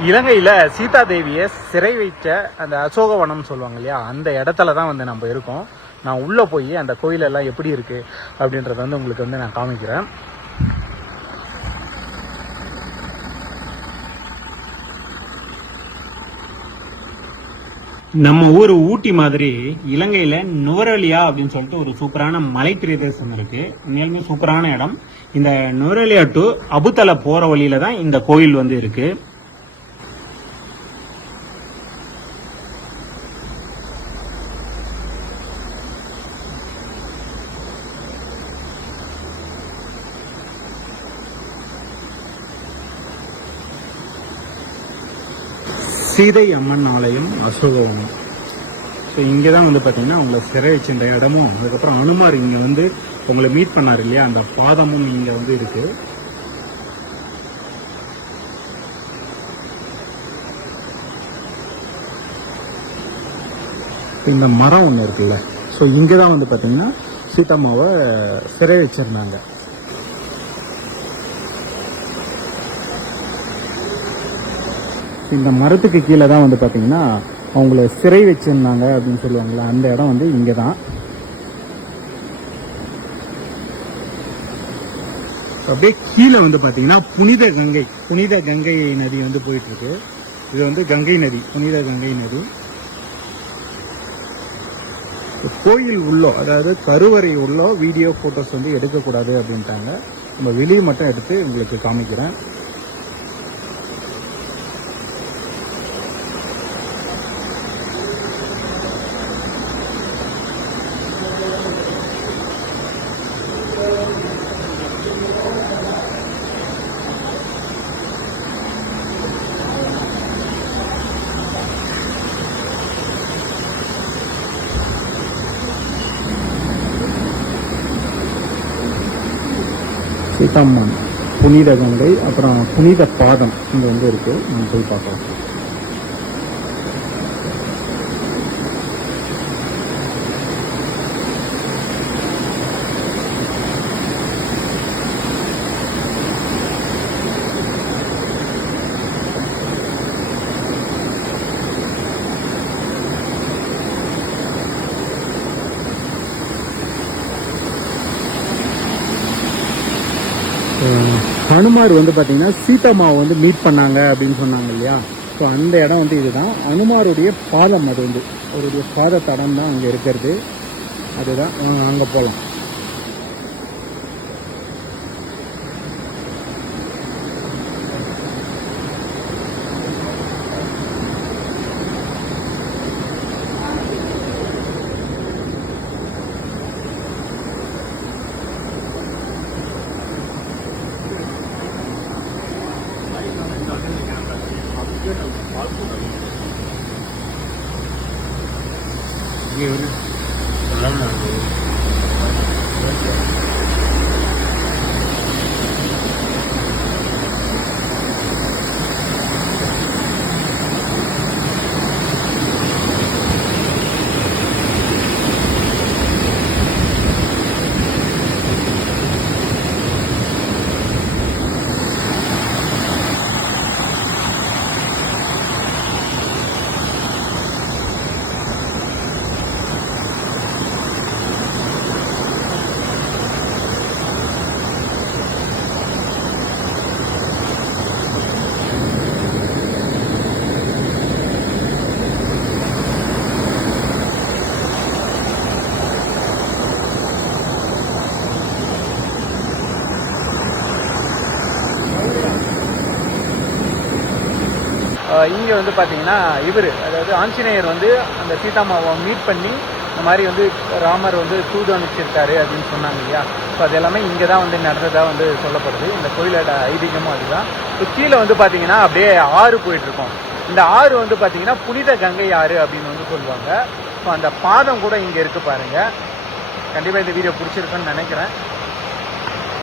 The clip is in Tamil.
இலங்கையில் சீதா தேவியை சிறை வைத்த அந்த அசோகவனம் சொல்லுவாங்க இல்லையா? அந்த இடத்துல தான் வந்து நம்ம இருக்கோம். நான் உள்ளே போய் அந்த கோயிலெல்லாம் எப்படி இருக்குது அப்படின்றத வந்து உங்களுக்கு வந்து நான் காமிக்கிறேன். நம்ம ஊர் ஊட்டி மாதிரி இலங்கையில் நுவரலியா அப்படின்னு சொல்லிட்டு ஒரு சூப்பரான மலை பிரதேசம் இருக்கு. உண்மையாலுமே சூப்பரான இடம். இந்த நுவரலியா டு அபுத்தலை போகிற வழியில தான் இந்த கோயில் வந்து இருக்குது சீதை அம்மன் ஆலயம் அசோகவனம் ஸோ இங்கே தான் வந்து பார்த்தீங்கன்னா அவங்கள சிறை வச்சிருந்த இடமும் அதுக்கப்புறம் அனுமார் இங்கே வந்து உங்களை மீட் பண்ணார் இல்லையா? அந்த பாதமும் இங்கே வந்து இருக்கு. இந்த மரம் ஒன்று இருக்குல்ல. ஸோ இங்கே தான் வந்து பார்த்தீங்கன்னா சீதம்மாவை சிறை வச்சிருந்தாங்க இந்த மரத்துக்கு கீழே தான் வந்து பார்த்தீங்கன்னா அவங்கள சிறை வச்சுருந்தாங்க அப்படின்னு சொல்லுவாங்களே அந்த இடம் வந்து இங்கே தான் அப்படியே கீழே வந்து பார்த்தீங்கன்னா புனித கங்கை புனித கங்கை நதி வந்து போயிட்டுருக்கு. இது வந்து கங்கை நதி புனித கங்கை நதி. கோயில் உள்ளோ அதாவது கருவறை உள்ளோ வீடியோ ஃபோட்டோஸ் வந்து எடுக்கக்கூடாது அப்படின்ட்டாங்க. நம்ம வெளியே மட்டும் எடுத்து உங்களுக்கு காமிக்கிறேன். சீதாம்மன் புனித கங்கை அப்புறம் புனித பாதம் இங்கே வந்து இருக்குது நம்ம போய் பார்க்கலாம். ஹனுமார் வந்து பார்த்தீங்கன்னா சீதாமாவை வந்து மீட் பண்ணாங்க அப்படின்னு சொன்னாங்க இல்லையா? ஸோ அந்த இடம் வந்து இதுதான். அனுமாருடைய பாதம் அது வந்து. அவருடைய பாத தடம் தான் அங்கே இருக்கிறது. அதுதான் அங்கே போகலாம் Give. இங்கே வந்து பார்த்தீங்கன்னா இவர் அதாவது ஆஞ்சநேயர் வந்து அந்த சீதாமாவை மீட் பண்ணி இந்த மாதிரி வந்து ராமர் வந்து தூது அனுப்பிச்சிருக்காரு அப்படின்னு சொன்னாங்க இல்லையா? ஸோ அது எல்லாமே இங்கே தான் வந்து நடந்ததாக வந்து சொல்லப்படுது. இந்த கோயிலோட ஐதீகமும் அதுதான். ஸோ கீழே வந்து பார்த்தீங்கன்னா அப்படியே ஆறு போயிட்டுருக்கோம். இந்த ஆறு வந்து பார்த்தீங்கன்னா புனித கங்கை ஆறு அப்படின்னு வந்து சொல்லுவாங்க. ஸோ அந்த பாதம் கூட இங்கே இருக்குது பாருங்கள் கண்டிப்பாக இந்த வீடியோ பிடிச்சிருக்குன்னு நினைக்கிறேன்.